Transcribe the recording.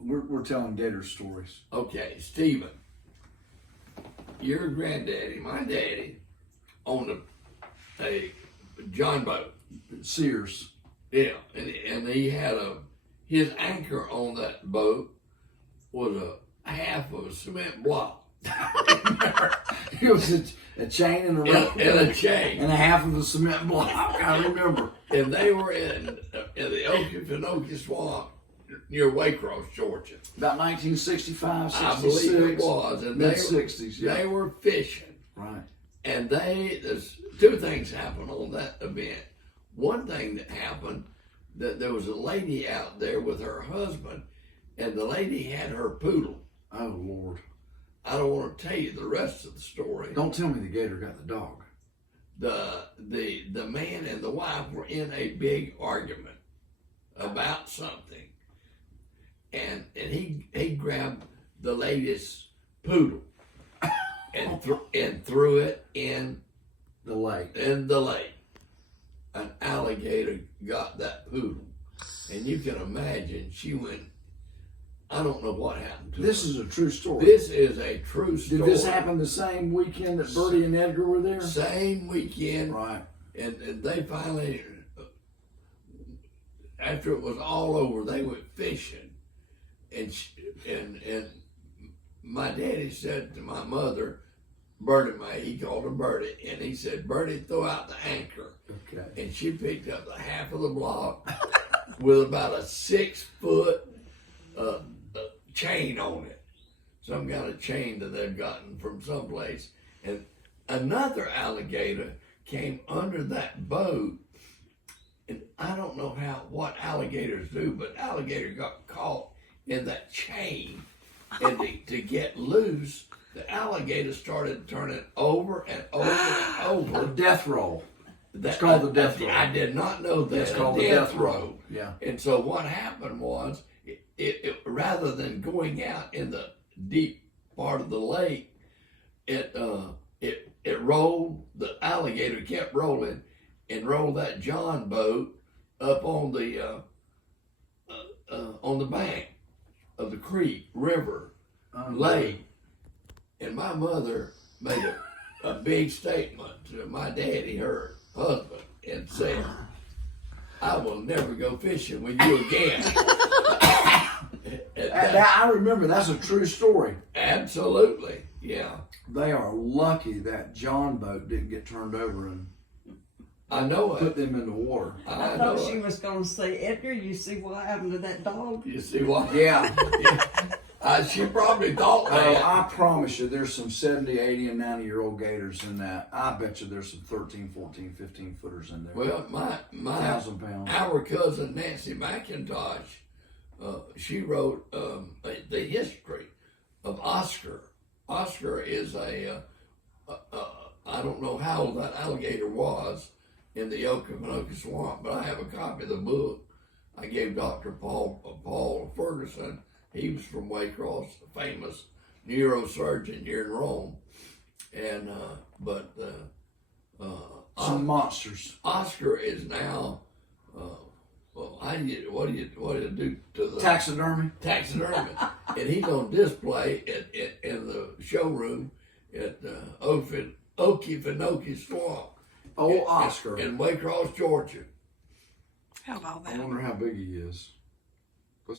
We're telling Gator stories. Okay, Stephen, your granddaddy, my daddy, owned a John boat. Sears. Yeah, and he had his anchor on that boat was a half of a cement block. It was a chain and a rope and a chain and a half of the cement block. I remember. And they were in the Okefenokee Swamp near Waycross, Georgia. About 1965, 66. I believe it was. And mid-60s, yeah. They were fishing. Right. And there's two things happened on that event. One thing that happened, that there was a lady out there with her husband, and the lady had her poodle. Oh, Lord. I don't want to tell you the rest of the story. Don't tell me the Gator got the dog. The man and the wife were in a big argument about something, and he grabbed the lady's poodle and threw it in the lake. An alligator got that poodle, and you can imagine she went. I don't know what happened to her. This is a true story. This is a true story. Did this happen the same weekend that Bertie and Edgar were there? Same weekend. Right. And they finally, after it was all over, they went fishing. And my daddy said to my mother, Bertie Mae, he called her Bertie, and he said, Bertie, throw out the anchor. Okay. And she picked up the half of the block with about a 6-foot chain on it, some kind of chain that they'd gotten from someplace, and another alligator came under that boat, and I don't know what alligators do, but alligator got caught in that chain, and to get loose, the alligator started turning over and over and over. A death roll. It's called the death roll. I did not know that. It's called the death roll. Yeah. And so what happened was, it rather than going out in the deep part of the lake, it rolled. The alligator kept rolling, and rolled that John boat up on the bank of the creek, river, lake. And my mother made a big statement to my daddy, her husband, and said, I will never go fishing with you again. I remember, that's a true story. Absolutely, yeah. They are lucky that John boat didn't get turned over and I know put them in the water. I thought she was going to say, Edgar, you see what happened to that dog? You see what? Yeah. She probably thought Oh, that. I promise you, there's some 70, 80, and 90-year-old gators in that. I bet you there's some 13, 14, 15 footers in there. Well, my 1,000 pounds. Our cousin Nancy McIntosh, she wrote the history of Oscar. Oscar is I don't know how old that alligator was in the Okefenokee Swamp, but I have a copy of the book. I gave Dr. Paul Ferguson. He was from Waycross, a famous neurosurgeon here in Rome, and some monsters. Oscar is now. Well, what do you do to the Taxidermy? Taxidermy, and he's on display in the showroom at Okefenokee Swamp. Oh, Oscar. In Waycross, Georgia. How about I that? wonder how big he is.